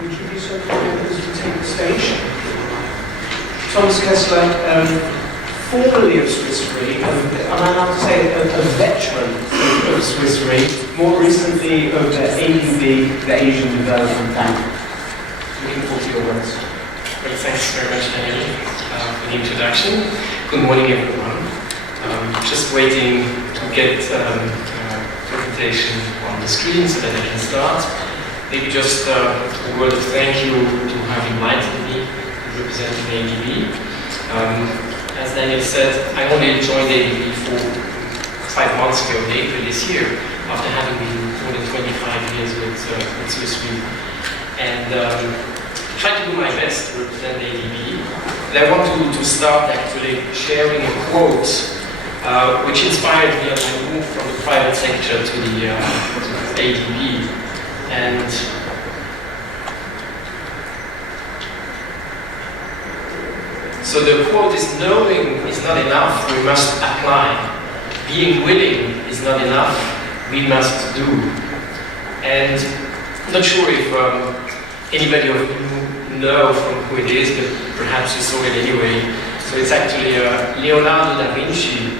would you be so kind as to take the stage? Thomas Kessler, formerly of Swiss Re, am I allowed to say a veteran of Swiss Re, more recently of the ADB, the Asian Development Bank. Looking forward to your words. Well, thanks very much, Daniel, for the introduction. Good morning, everyone. Just waiting to get presentation on the screen so that I can start. Maybe just a word of thank you to have invited me to represent the ADB. As Daniel said, I only joined ADB for 5 months ago, in April this year, after having been more than 25 years with Swiss Re. And try to do my best to represent ADB. And I want to start actually sharing a quote which inspired me as I moved from the private sector to the ADB. And so the quote is, knowing is not enough, we must apply. Being willing is not enough, we must do. And I'm not sure if anybody of you know from who it is, but perhaps you saw it anyway. So it's actually Leonardo da Vinci,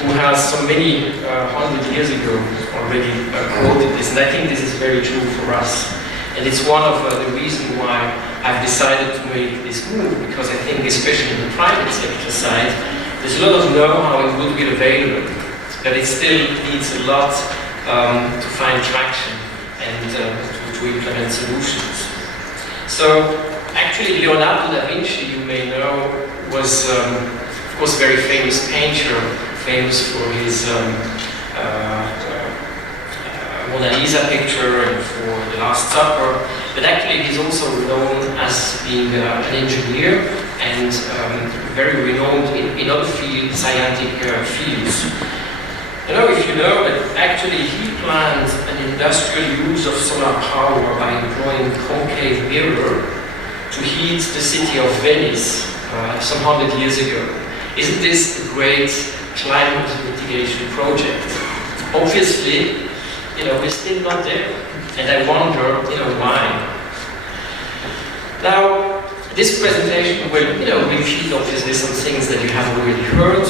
who has so many 100 years ago already quoted this, and I think this is very true for us. And it's one of the reasons why I've decided to make this move, because I think, especially in the private sector side, there's a lot of know-how and goodwill available, but it still needs a lot to find traction and to implement solutions. So actually, Leonardo da Vinci, you may know, was of course a very famous painter, famous for his Mona Lisa picture and for the Last Supper, but actually he's also known as being an engineer and very renowned in other fields, scientific fields. I don't know if you know, but actually he planned an industrial use of solar power by employing concave mirror to heat the city of Venice some 100 years ago. Isn't this a great climate mitigation project? Obviously, we're still not there, and I wonder, why. Now, this presentation will, repeat obviously some things that you have already heard.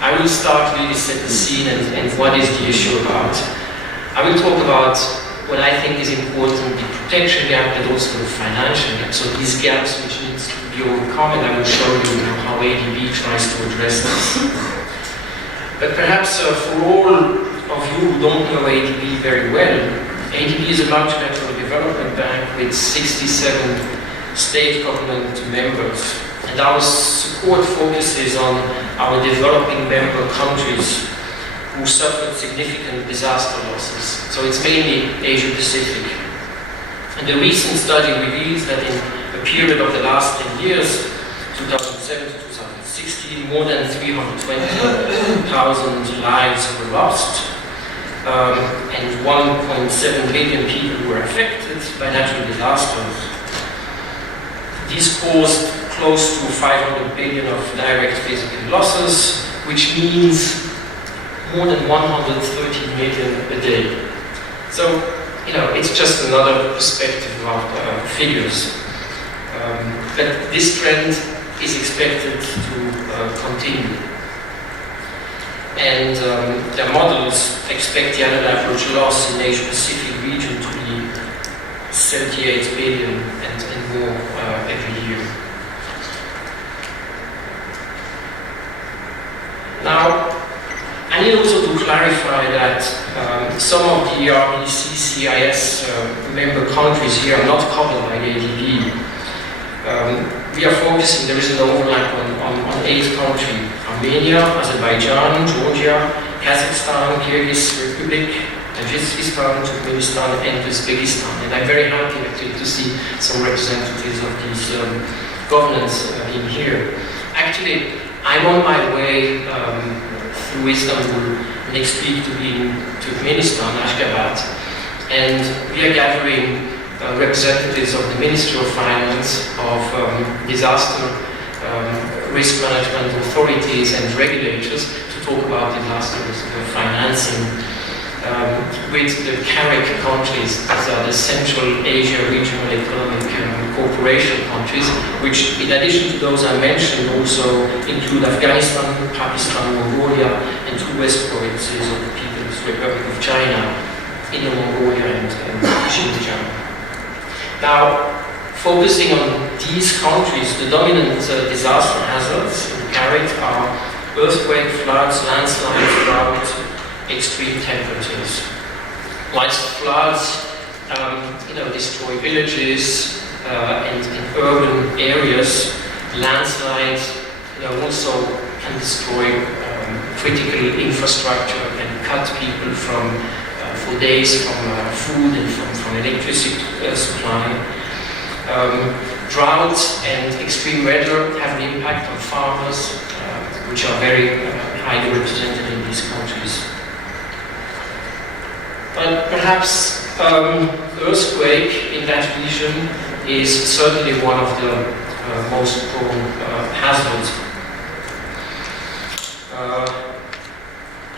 I will start really set the scene and what is the issue about. I will talk about what I think is important, the protection gap, but also the financial gap. So these gaps which needs to be overcome, and I will show you how ADB tries to address this. But perhaps for all of you who don't know ADB very well, ADB is a multilateral development bank with 67 state government members. And our support focuses on our developing member countries who suffered significant disaster losses. So it's mainly Asia Pacific. And the recent study reveals that in a period of the last 10 years, 2007 to 2016, more than 320,000 lives were lost, and 1.7 million people were affected by natural disasters. These caused close to 500 billion of direct physical losses, which means more than 130 million a day. So, it's just another perspective of figures. But this trend is expected to continue. And their models expect the annual average loss in the Asia Pacific region to be 78 billion and more every year. Now, I need also to clarify that some of the RBC-CIS member countries here are not covered by the ADB. We are focusing, there is an overlap on 8 countries: Armenia, Azerbaijan, Georgia, Kazakhstan, Kyrgyz Republic, Tajikistan, Turkmenistan, and Uzbekistan. And I'm very happy actually to see some representatives of these governments in here. Actually, I'm on my way through Istanbul next week to be in Turkmenistan, Ashgabat, and we are gathering representatives of the Ministry of Finance, of disaster risk management authorities and regulators to talk about disaster risk financing with the CARIC countries. These are the Central Asia Regional Economic Cooperation countries, which in addition to those I mentioned also include Afghanistan, Pakistan, Mongolia, and two west provinces of the People's Republic of China, Inner Mongolia and Xinjiang. Now, focusing on these countries, the dominant disaster hazards in CARIC are earthquake, floods, landslides, drought, extreme temperatures. Whilst floods, destroy villages and in urban areas, landslides, also can destroy critical infrastructure and cut people for days from food and from electricity supply. Droughts and extreme weather have an impact on farmers, which are very highly represented in these countries. But perhaps earthquake in that region is certainly one of the most prone hazards.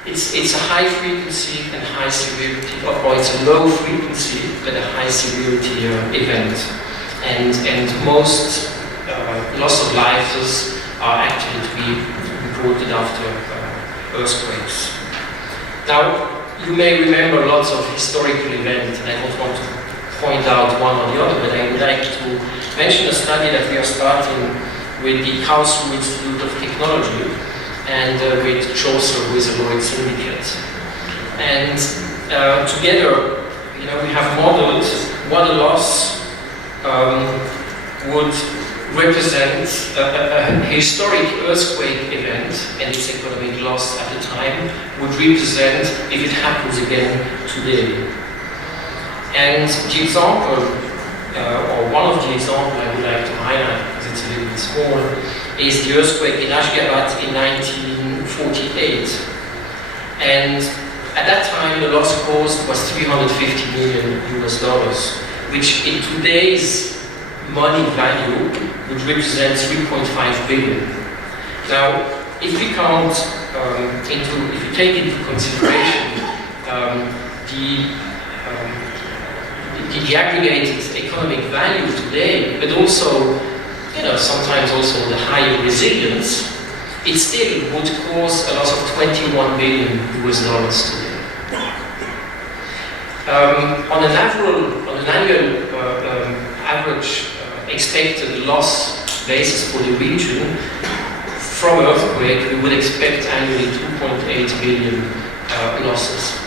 It's a high frequency and high severity, or it's a low frequency but a high severity event. And most loss of lives are actually to be reported after earthquakes. Now, you may remember lots of historical events, and I don't want to point out one or the other, but I would like to mention a study that we are starting with the Karlsruhe Institute of Technology and with Chaucer, who is a Lloyd syndicate. And together, we have modeled what a loss would represent a historic earthquake event, and its economic loss at the time would represent if it happens again today. And the example, or one of the examples I would like to highlight, because it's a little bit small, is the earthquake in Ashgabat in 1948. And at that time, the loss caused was $350 million, which in today's money value would represent 3.5 billion. Now, if we count if you take into consideration the aggregated economic value today, but also, sometimes also the high resilience, it still would cause a loss of $21 billion today. On an annual average expected loss basis for the region from earthquake, we would expect annually 2.8 billion losses.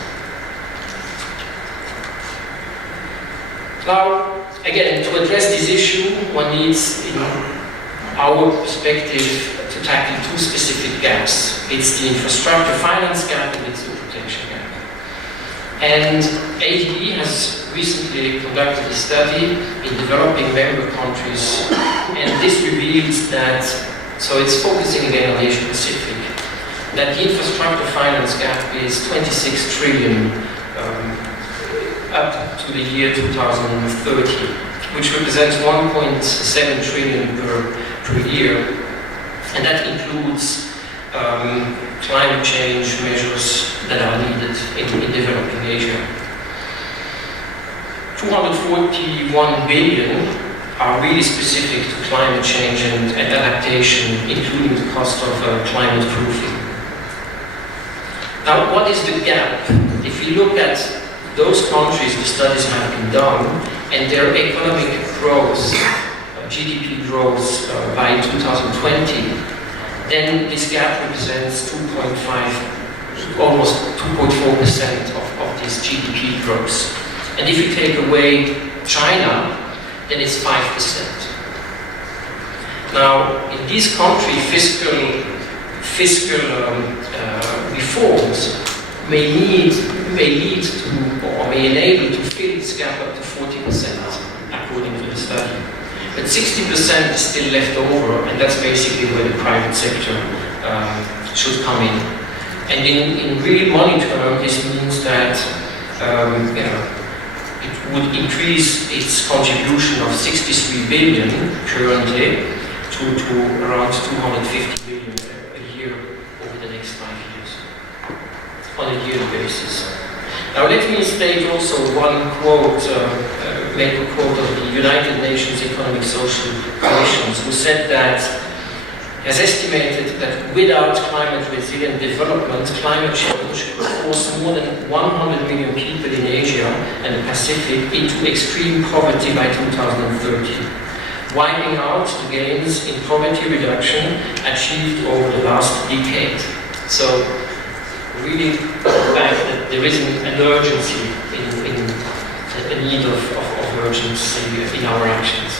Now, again, to address this issue, one needs, in our perspective, to tackle two specific gaps. It's the infrastructure finance gap and it's the protection gap. And ADB has recently conducted a study in developing member countries, and this reveals that, so it's focusing again on Asia Pacific, that the infrastructure finance gap is 26 trillion up to the year 2030, which represents 1.7 trillion per year, and that includes climate change measures that are needed in developing Asia. 241 billion are really specific to climate change and adaptation, including the cost of climate proofing. Now, what is the gap? If you look at those countries, the studies have been done, and their economic growth, GDP growth by 2020, then this gap represents almost 2.4% of this GDP growth. And if you take away China, then it's 5%. Now, in this country, fiscal reforms may lead to, or may enable to fill this gap up to 40%, according to the study. But 60% is still left over, and that's basically where the private sector should come in. And in real money terms, this means that it would increase its contribution of 63 billion currently to around 250 billion a year over the next 5 years on a yearly basis. Now let me state also one quote, make a quote of the United Nations Economic Social Commission, who said that, has estimated that without climate resilient development, climate change could force more than 100 million people in Asia and the Pacific into extreme poverty by 2030, wiping out the gains in poverty reduction achieved over the last decade. So, really, that there is an urgency in a need of urgency in our actions.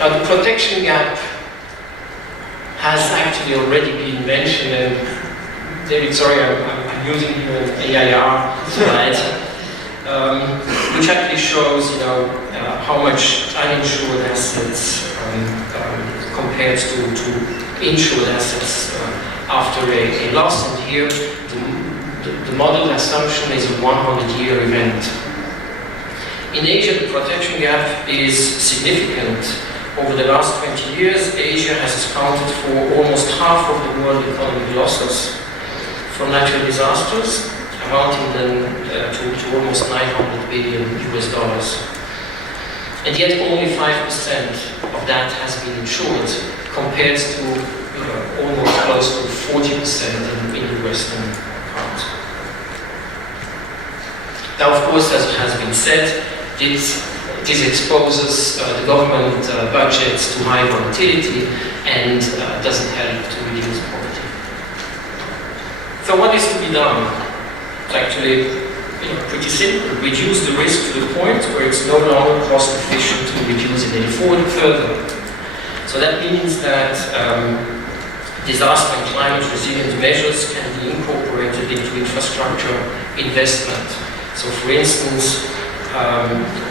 Now, the protection gap has actually already been mentioned, and David, sorry, I'm using here an AIR slide, which actually shows, how much uninsured assets compared to insured assets after a loss. And here, the model assumption is a 100-year event. In Asia, the protection gap is significant. Over the last 20 years, Asia has accounted for almost half of the world economic losses from natural disasters, amounting then to almost $900 billion. And yet only 5% of that has been insured, compared to almost close to 40% in the Western part. Now, of course, as has been said, this exposes the government budgets to high volatility and doesn't help to reduce poverty. So what is to be done? It's actually pretty simple. Reduce the risk to the point where it's no longer cost efficient to reduce it any further. So that means that disaster and climate resilient measures can be incorporated into infrastructure investment. So for instance,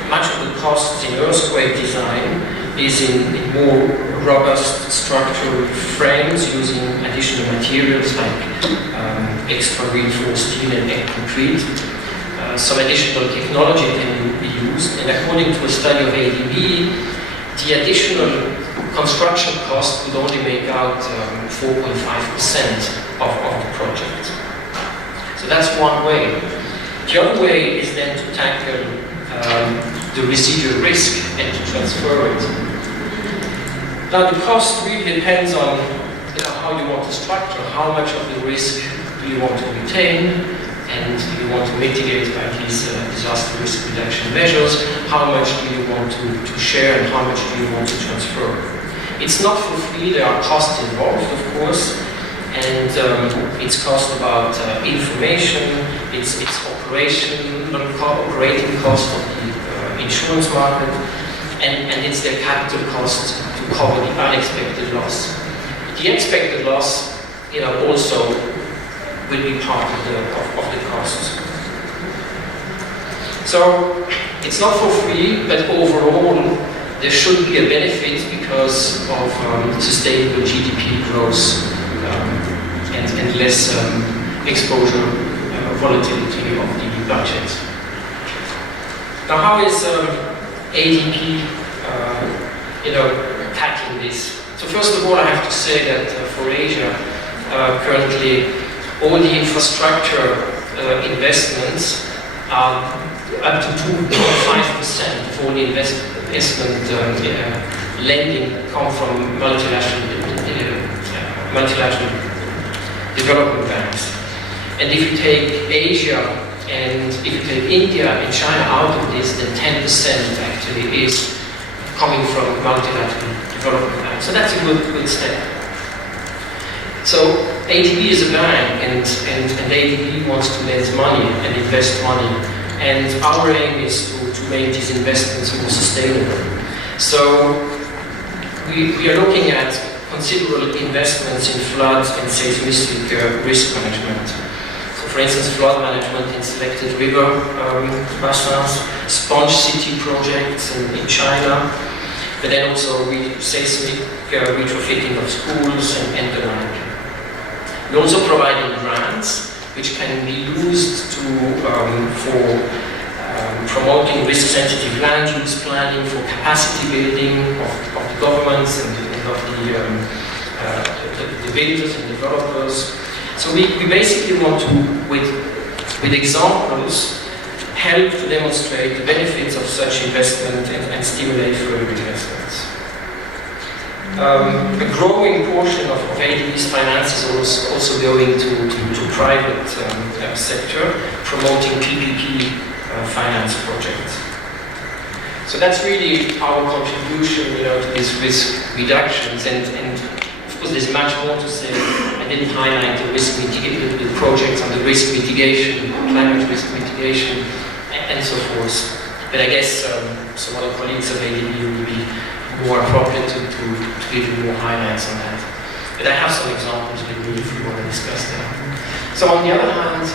much of the costs in earthquake design is in more robust structural frames using additional materials like extra reinforced steel and egg concrete. Some additional technology can be used, and according to a study of ADB, the additional construction cost would only make out 4.5% of the project. So that's one way. The other way is then to tackle the residual risk and to transfer it. Now the cost really depends on how you want to structure, how much of the risk do you want to retain and do you want to mitigate by these disaster risk reduction measures, how much do you want to share and how much do you want to transfer. It's not for free, there are costs involved, of course, and it's cost about information, it's operating cost of the insurance market, and it's their capital cost to cover the unexpected loss. The expected loss, also will be part of the costs. So it's not for free, but overall there should be a benefit because of sustainable GDP growth and less exposure volatility of the budget. Now, how is ADP, tackling this? So first of all, I have to say that for Asia, currently, all the infrastructure investments are up to 2.5% of all the investment lending come from multilateral development banks. And if you take Asia and if you take India and China out of this, then 10% actually is coming from multilateral development banks. So that's a good step. So ADB is a bank, and ADB wants to lend money and invest money. And our aim is to make these investments more sustainable. So we are looking at considerable investments in flood and seismic risk management. So for instance, flood management in selected river bassins, sponge city projects in China, but then also seismic retrofitting of schools and the like. We're also providing grants which can be used for promoting risk-sensitive land use planning, for capacity building of the governments and of the builders and developers. So we basically want to, with with examples, help to demonstrate the benefits of such investment and stimulate further investments. A growing portion of ADB's finance is also going to private sector, promoting PPP finance projects. So that's really our contribution, to these risk reductions, and of course there's much more to say. I didn't highlight the risk mitigation, the projects on the risk mitigation, climate risk mitigation, and so forth. But I guess some other colleagues of ADB will be more appropriate to give you more highlights on that. But I have some examples with me if you want to discuss that. So on the other hand,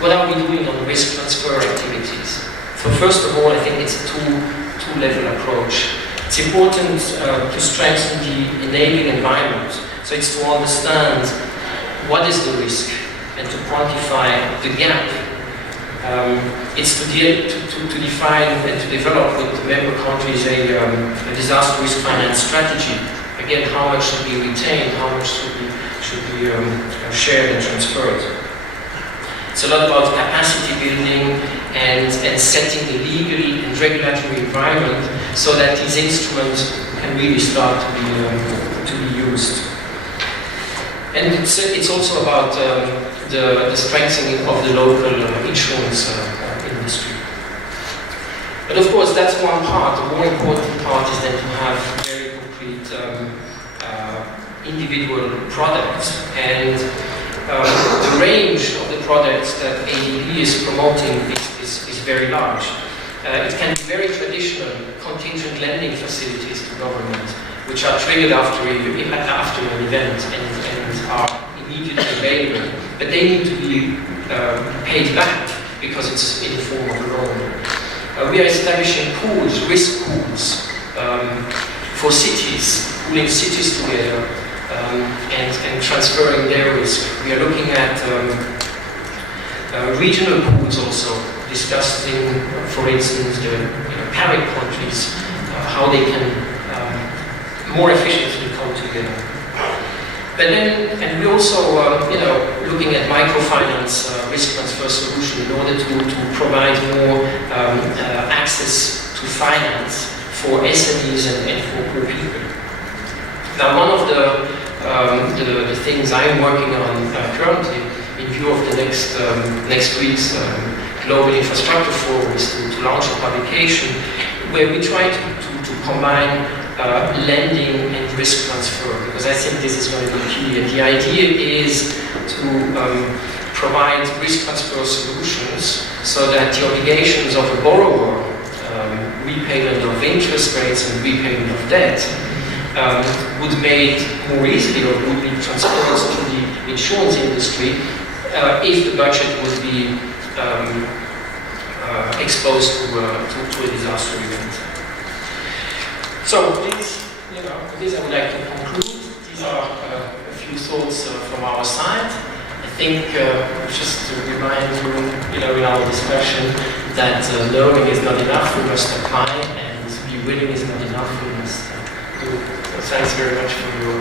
what are we doing on risk transfer activities? So first of all, I think it's a two-level approach. It's important to strengthen the enabling environment. So it's to understand what is the risk and to quantify the gap. It's to define and to develop with the member countries a disaster risk finance strategy. Again, how much should be retained, how much should be shared and transferred. It's a lot about capacity building and setting the legal and regulatory environment so that these instruments can really start to be used. And it's also about the strengthening of the local insurance industry. But of course, that's one part. The more important part is then to have very concrete individual products, and the range of the products that ADB is promoting is very large. It can be very traditional contingent lending facilities to government, which are triggered after an event and are immediately available, but they need to be paid back because it's in the form of a loan. We are establishing pools, risk pools, for cities, pooling cities together and transferring their risk. We are looking at regional pools also, discussing, for instance, the parent countries, how they can more efficiently come together. But then, and we also, looking at microfinance risk transfer solution in order to provide more access to finance for SMEs and for poor people. Now, one of the things I'm working on currently, in view of the next week's Global Infrastructure Forum, is to launch a publication where we try to combine lending and risk transfer, because I think this is going to be key. And the idea is to provide risk transfer solutions so that the obligations of a borrower, repayment of interest rates and repayment of debt, would be made more easily or would be transferred to the insurance industry if the budget would be exposed to a disaster event. So this I would like to conclude. These are a few thoughts from our side. I think just to remind you, in our discussion, that learning is not enough. We must apply, and be willing is not enough. We must do. So thanks very much for your